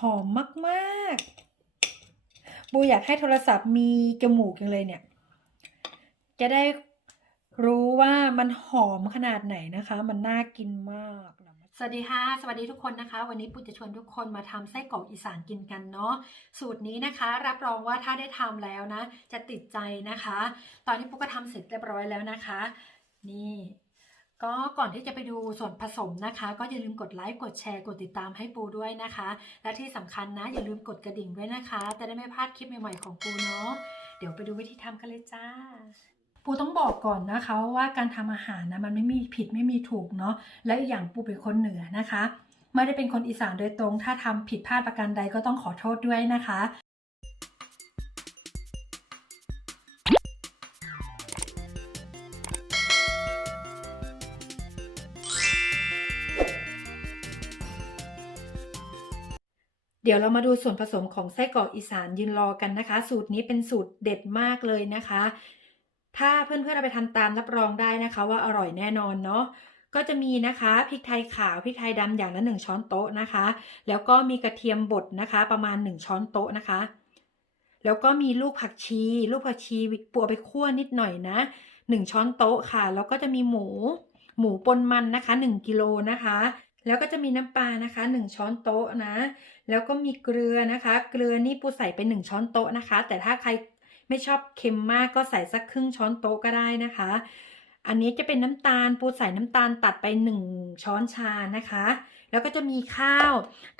หอมมากๆ บูอยากให้โทรศัพท์มีจมูกอย่างเลยเนี่ย จะได้รู้ว่ามันหอมขนาดไหนนะคะ มันน่ากินมาก สวัสดีค่ะ สวัสดีทุกคนนะคะ วันนี้ปูจะชวนทุกคนมาทำไส้กรอกอีสานกินกันเนาะ สูตรนี้นะคะ รับรองว่าถ้าได้ทำแล้วนะ จะติดใจนะคะ ตอนนี้ปูก็ทำเสร็จเรียบร้อยแล้วนะคะ นี่ ก็ก่อนที่จะไปดูส่วนผสมนะคะ ก็อย่าลืมกดไลค์กดแชร์กดติดตามให้ปูด้วยนะคะ และที่สำคัญนะ อย่าลืมกดกระดิ่งด้วยนะคะ จะได้ไม่พลาดคลิปใหม่ๆของปูเนาะเดี๋ยวไปดูวิธีทำกันเลยจ้าปูต้องบอกก่อนนะคะว่าการทำอาหารนะมันไม่มีผิดไม่มีถูกเนาะและอีกอย่างปูเป็นคนเหนือนะคะไม่ได้เป็นคนอีสานโดยตรง ถ้าทำผิดพลาดประการใดก็ต้องขอโทษด้วยนะคะ เดี๋ยวเรามาดูส่วนผสมของไส้กรอกอีสานยืนรอกันนะคะ สูตรนี้เป็นสูตรเด็ดมากเลยนะคะ ถ้าเพื่อนๆเอาไปทำตามรับรองได้นะคะว่าอร่อยแน่นอนเนาะก็จะมีนะคะพริกไทยขาวพริกไทยดำอย่างละหนึ่งช้อนโต๊ะนะคะ แล้วก็มีกระเทียมบดนะคะ ประมาณหนึ่งช้อนโต๊ะนะคะ แล้วก็มีลูกผักชี ลูกผักชีปูเอาไปคั่วนิดหน่อยนะหนึ่งช้อนโต๊ะค่ะ แล้วก็จะมีหมูหมูปนมันนะคะหนึ่งกิโลนะคะ แล้วก็จะมีน้ำปลานะคะหนึ่งช้อนโต๊ะนะ แล้วก็มีเกลือนะคะ เกลือนี่ปูใส่ไปหนึ่งช้อนโต๊ะนะคะ แต่ถ้าใครไม่ชอบเค็มมากก็ใส่สักครึ่งช้อนโต๊ะก็ได้นะคะ อันนี้จะเป็นน้ำตาลปูใส่น้ำตาลตัดไปหนึ่งช้อนชานะคะ แล้วก็จะมีข้าว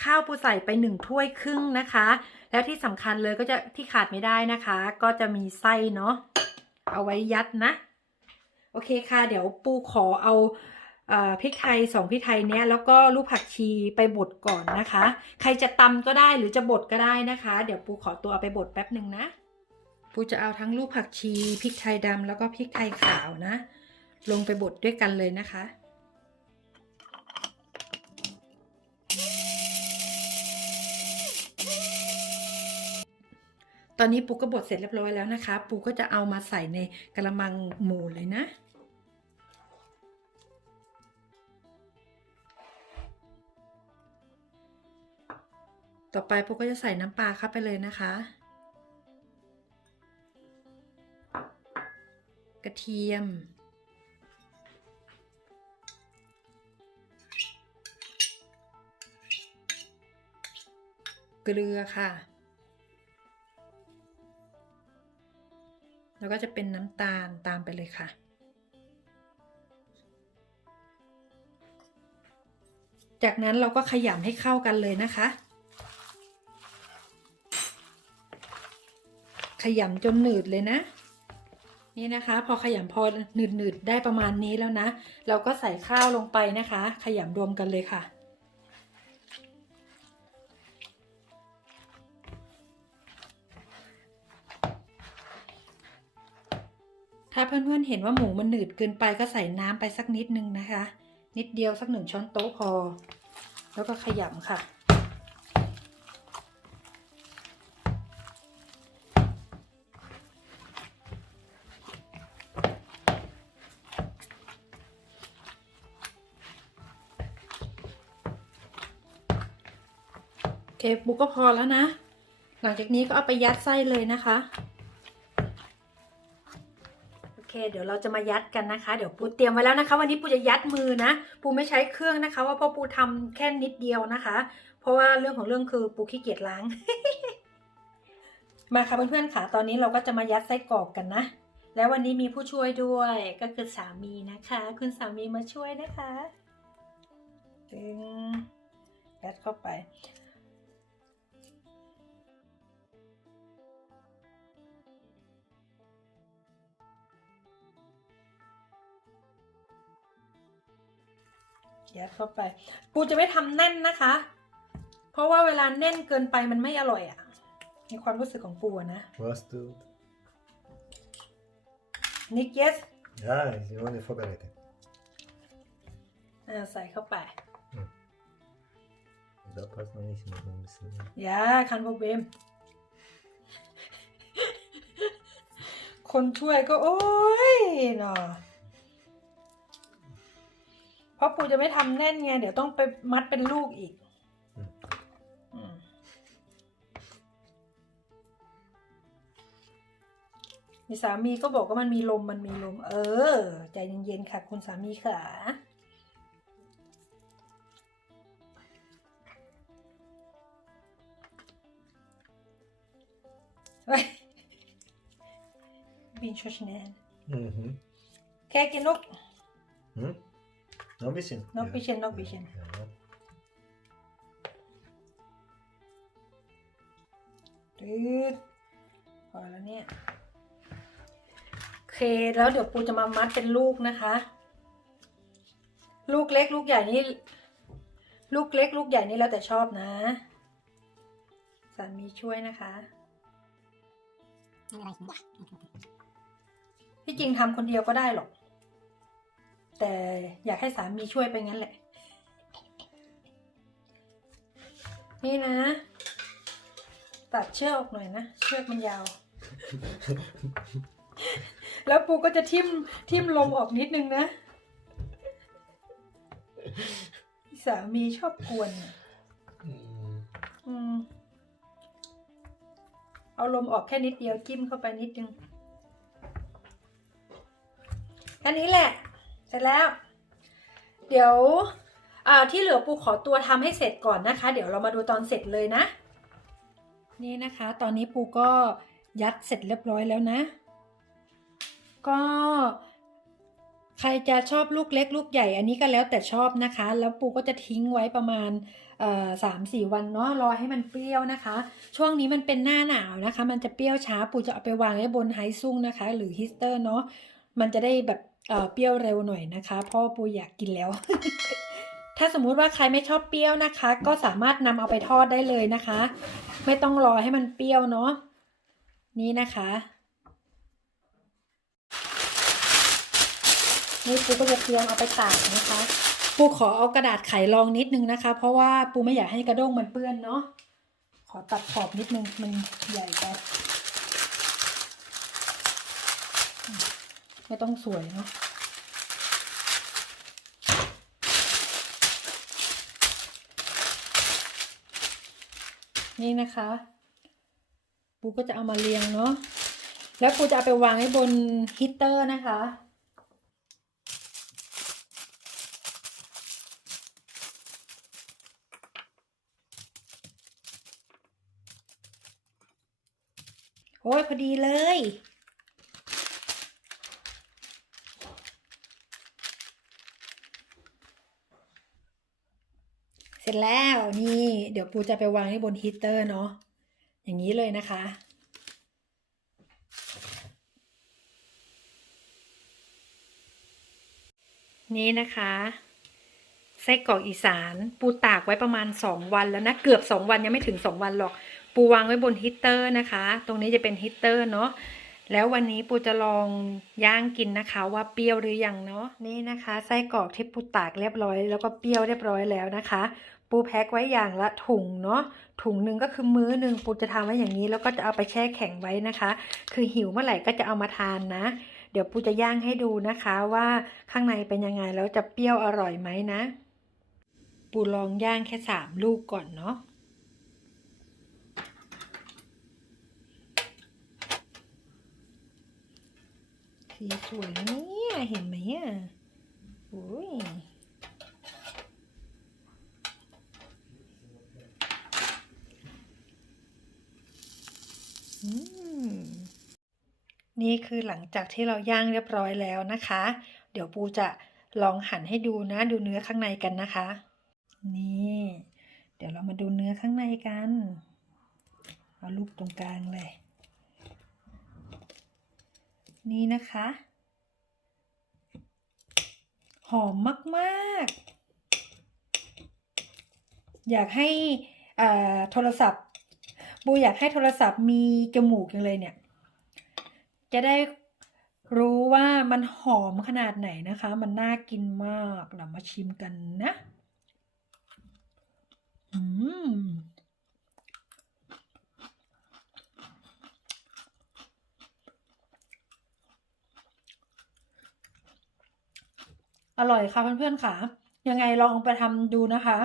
ข้าวปูใส่ไปหนึ่งถ้วยครึ่งนะคะ แล้วที่สำคัญเลยก็จะที่ขาดไม่ได้นะคะ ก็จะมีไส้เนาะเอาไว้ยัดนะ โอเคค่ะ เดี๋ยวปูขอเอา พริกไทยสองพริกไทยเนี้ยแล้วก็ลูกผักชีไปบดก่อนนะคะ ใครจะตำก็ได้หรือจะบดก็ได้นะคะ เดี๋ยวปูขอตัวเอาไปบดแป๊บหนึ่งนะปูจะเอาทั้งลูกผักชีพริกไทยดำแล้วก็พริกไทยขาวนะ ลงไปบดด้วยกันเลยนะคะตอนนี้ปูก็บดเสร็จเรียบร้อยแล้วนะคะ ปูก็จะเอามาใส่ในกระมังหมูเลยนะ ต่อไปปูก็จะใส่น้ำปลาเข้าไปเลยนะคะ กระเทียม เกลือค่ะ แล้วก็จะเป็นน้ำตาลตามไปเลยค่ะจากนั้นเราก็ขยำให้เข้ากันเลยนะคะ ขยำจนหนืดเลยนะ นี่นะคะ พอขยำพอหนืดหนืดได้ประมาณนี้แล้วนะ เราก็ใส่ข้าวลงไปนะคะ ขยำรวมกันเลยค่ะ ถ้าเพื่อนๆเห็นว่าหมูมันหนืดเกินไปก็ใส่น้ำไปสักนิดนึงนะคะ นิดเดียวสักหนึ่งช้อนโต๊ะพอ แล้วก็ขยำค่ะ โอเคบุกก็พอแล้วนะ หลังจากนี้ก็เอาไปยัดไส้เลยนะคะ โอเค เดี๋ยวเราจะมายัดกันนะคะ เดี๋ยวปูเตรียมไว้แล้วนะคะ วันนี้ปูจะยัดมือนะ ปูไม่ใช้เครื่องนะคะ ว่าเพราะปูทำแค่นิดเดียวนะคะ เพราะว่าเรื่องของเรื่องคือปูขี้เกียจล้าง มาค่ะเพื่อนๆค่ะ ตอนนี้เราก็จะมายัดไส้กรอกกันนะ แล้ววันนี้มีผู้ช่วยด้วยก็คือสามีนะคะ คุณสามีมาช่วยนะคะดึงยัดเข้าไป ยัดเข้าไป ปูจะไม่ทำแน่นนะคะ เพราะว่าเวลาแน่นเกินไปมันไม่อร่อยอะ่ะในความรู้สึกของปูอะนะ Was du? นิกเยส Ja, ich ohne vorbereitet. อ่าใส่เข้าไป Da passt noch nicht noch ein bisschen. ยาคันโบเบม คนช่วยก็โอ้ยเนาะ เพราะปูจะไม่ทำแน่นไง เดี๋ยวต้องไปมัดเป็นลูกอีกอมีสามีก็บอกว่ามันมีลมมันมีลม เออ ใจเย็นๆค่ะ คุณสามีค่ะ บินชชแนน Mhm. แค่กินลูก Nog bisschen. Nog bisschen, nog bisschen. Ja. ตืดพอแล้วเนี่ยโอเคแล้วเดี๋ยวปูจะมามัดเป็นลูกนะคะ ลูกเล็กลูกใหญ่นี่ ลูกเล็กลูกใหญ่นี่แล้วแต่ชอบนะสามีช่วยนะคะที่จริงทำคนเดียวก็ได้หรอก แต่อยากให้สามีช่วยไปงั้นแหละ นี่นะ ตัดเชือกออกหน่อยนะ เชือกมันยาว แล้วปูก็จะทิ่มทิ่มลมออกนิดนึงนะ สามีชอบกวนอืมเอาลมออกแค่นิดเดียวจิ้มเข้าไปนิดนึงแค่นี้แหละ เสร็จแล้ว เดี๋ยวที่เหลือปูขอตัวทำให้เสร็จก่อนนะคะ เดี๋ยวเรามาดูตอนเสร็จเลยนะ นี่นะคะ ตอนนี้ปูก็ยัดเสร็จเรียบร้อยแล้วนะ ก็ใครจะชอบลูกเล็กลูกใหญ่อันนี้ก็แล้วแต่ชอบนะคะ แล้วปูก็จะทิ้งไว้ประมาณสามสี่วันเนาะรอให้มันเปรี้ยวนะคะ ช่วงนี้มันเป็นหน้าหนาวนะคะ มันจะเปรี้ยวช้าปูจะเอาไปวางไว้บนไฮซุ่งนะคะ หรือฮิสเตอร์เนาะมันจะได้แบบ เอ่อเปรี้ยวเร็วหน่อยนะคะ เพราะปูอยากกินแล้ว ถ้าสมมุติว่าใครไม่ชอบเปรี้ยวนะคะ ก็สามารถนำเอาไปทอดได้เลยนะคะ ไม่ต้องรอให้มันเปรี้ยวเนาะนี่นะคะนี่ปูก็จะเตรียมเอาไปตากนะคะ ปูขอเอากระดาษไขรองนิดนึงนะคะ เพราะว่าปูไม่อยากให้กระด้งมันเปื้อนเนาะขอตัดขอบนิดนึงมันใหญ่ไปอืม ไม่ต้องสวยเนาะนี่นะคะปูก็จะเอามาเรียงเนาะแล้วปูจะเอาไปวางไว้บนฮีตเตอร์นะคะโอ้ยพอดีเลย ร็จแล้วนี่เดี๋ยวปูจะไปวางที่บนฮีเตอร์เนาะอย่างนี้เลยนะคะ นี่นะคะไส้กรอกอีสาน ปูตากไว้ประมาณ 2 วันแล้วนะ เกือบ 2 วันยังไม่ถึง 2 วันหรอก ปูวางไว้บนฮีเตอร์นะคะ ตรงนี้จะเป็นฮีเตอร์เนาะแล้ววันนี้ปูจะลองย่างกินนะคะว่าเปรี้ยวหรือยังเนาะนี่นะคะไส้กรอกที่ปูตากเรียบร้อย แล้วก็เปรี้ยวเรียบร้อยแล้วนะคะ ปูแพ็คไว้อย่างละถุงเนาะถุงหนึ่งก็คือมื้อหนึ่งปูจะทำไว้อย่างนี้ แล้วก็จะเอาไปแช่แข็งไว้นะคะ คือหิวเมื่อไหร่ก็จะเอามาทานนะ เดี๋ยวปูจะย่างให้ดูนะคะว่าข้างในเป็นยังไงแล้วจะเปรี้ยวอร่อยไหมนะ ปูลองย่างแค่สามลูกก่อนเนาะสีสวยนะเนี่ยเห็นไหมอะโอ้ย นี่คือหลังจากที่เราย่างเรียบร้อยแล้วนะคะ เดี๋ยวปูจะลองหั่นให้ดูนะ ดูเนื้อข้างในกันนะคะ นี่ เดี๋ยวเรามาดูเนื้อข้างในกันเอาลูกตรงกลางเลย นี่นะคะ หอมมากๆ อยากให้โทรศัพท์ บูอยากให้โทรศัพท์มีจมูกอย่างเลยเนี่ย จะได้รู้ว่ามันหอมขนาดไหนนะคะ มันน่ากินมากเรามาชิมกันนะอืมอร่อยค่ะเพื่อนๆค่ะ ยังไงลองไปทำดูนะคะ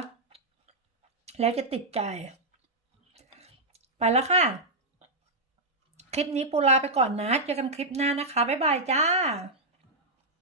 แล้วจะติดใจ ไปแล้วค่ะ คลิปนี้ปูลาไปก่อนนะ เจอกันคลิปหน้านะคะ บ๊ายบายจ้า